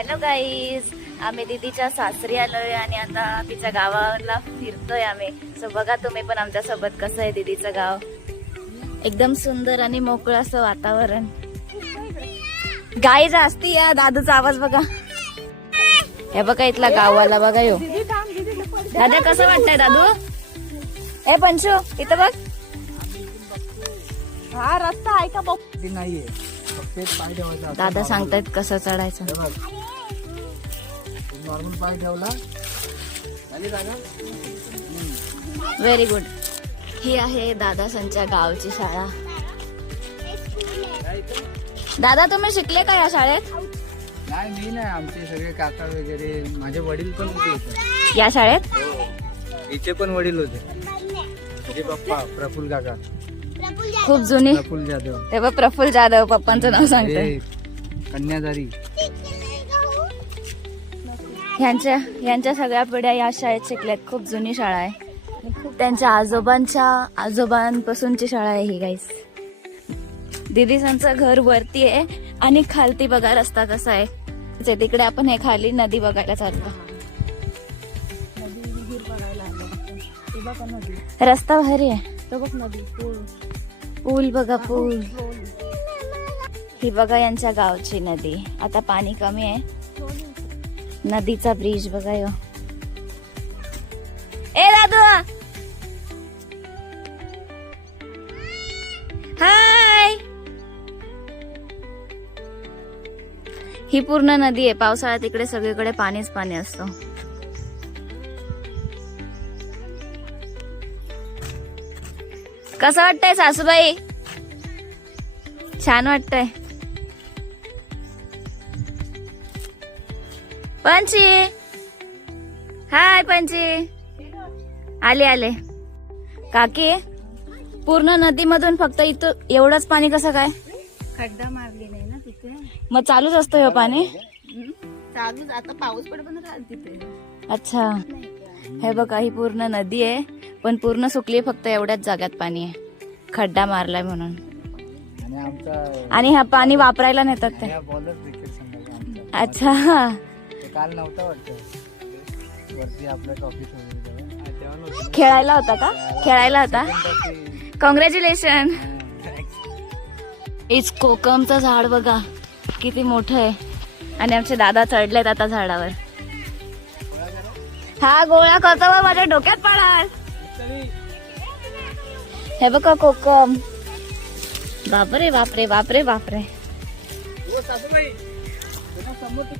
Hello guys, आम्ही दीदीच्या सासरी आलोय आणि आता तिच्या गावाला फिरतोय आम्ही. सो बघा तुम्ही पण आमच्या सोबत कसं आहे दीदीचं गाव. एकदम सुंदर आणि मोकळं असं वातावरण. गाईज असती या दादूचा आवाज बघा. हे बघा इथला गावाला बघा यो. दादा कसं वाटतंय दादू? ए पंचू इथं बघ. हा रस्ता आहे का बघ. नाहीये, फक्त एक पाय ठेवायचा. दादा सांगतायत कसं चढायचं. नॉर्मल पाय ठेवला आणि जागा. Very good. ही आहे दादा संच्या गावची शाळा. दादा तुम्ही शिकले का या शाळेत? नाही, मी नाही, आमचे सगळे काका वगैरे, माझे वडील पण होते इथे. या शाळेत हिचे पण वडील होते. माझे पप्पा प्रफुल्ल काका, खूप जुनी. प्रफुल्ल जाधव. तेव्हा प्रफुल्ल जाधव पप्पांचं नाव सांगते. हे कन्यादारी. यांच्या सगळ्या पिढ्या या शाळेत शिकल्यात. खूप जुनी शाळा आहे. त्यांच्या आजोबांपासूनची शाळा आहे ही गाईस. दीदीसांचं घर वरती आहे आणि खालती बघा रस्ता कसा आहे. तिकडे आपण हे खाली नदी बघायला चालतो. रस्ता भारी आहे. पूल बघा, पूल. ही बघा यांच्या गावची नदी. आता पाणी कमी आहे. नदीचा ब्रिज बघा यो. ए दादू हाय. ही पूर्ण नदी आहे. पावसाळ्यात इकडे सगळीकडे पाणीच पाणी असतं. कसं वाटतंय सासूबाई? छान वाटतंय. पंची हाय. पंची आले. काकी पूर्ण नदीमधून फक्त इथं एवढंच पाणी कसं काय? खड्डा मारली नाही ना तिथे. मग चालूच असतं हे पाणी? चालूच. आता पाऊस पण राहत तिथे. अच्छा. हे बघा ही पूर्ण नदी आहे पण पूर्ण सुकली. फक्त एवढ्याच जाग्यात पाणी आहे. खड्डा मारलाय म्हणून. आणि आमचा आणि हा पाणी वापरायला नेतात ते. बॉलर क्रिकेट संघाचा आमचा. अच्छा. ते काल नव्हता वाटतं. वरती आपल्या ट्रॉफी खेळायला होता का? खेळायला होता. कॉंग्रॅच्युलेशन. इच कोकमचं झाड बघा किती मोठं आहे आणि आमचे दादा चढलेत आता झाडावर. हा गोळा करतो बा, माझ्या डोक्यात पडाल. हे बघा कोकम. बापरे बापरे बापरे बापरे.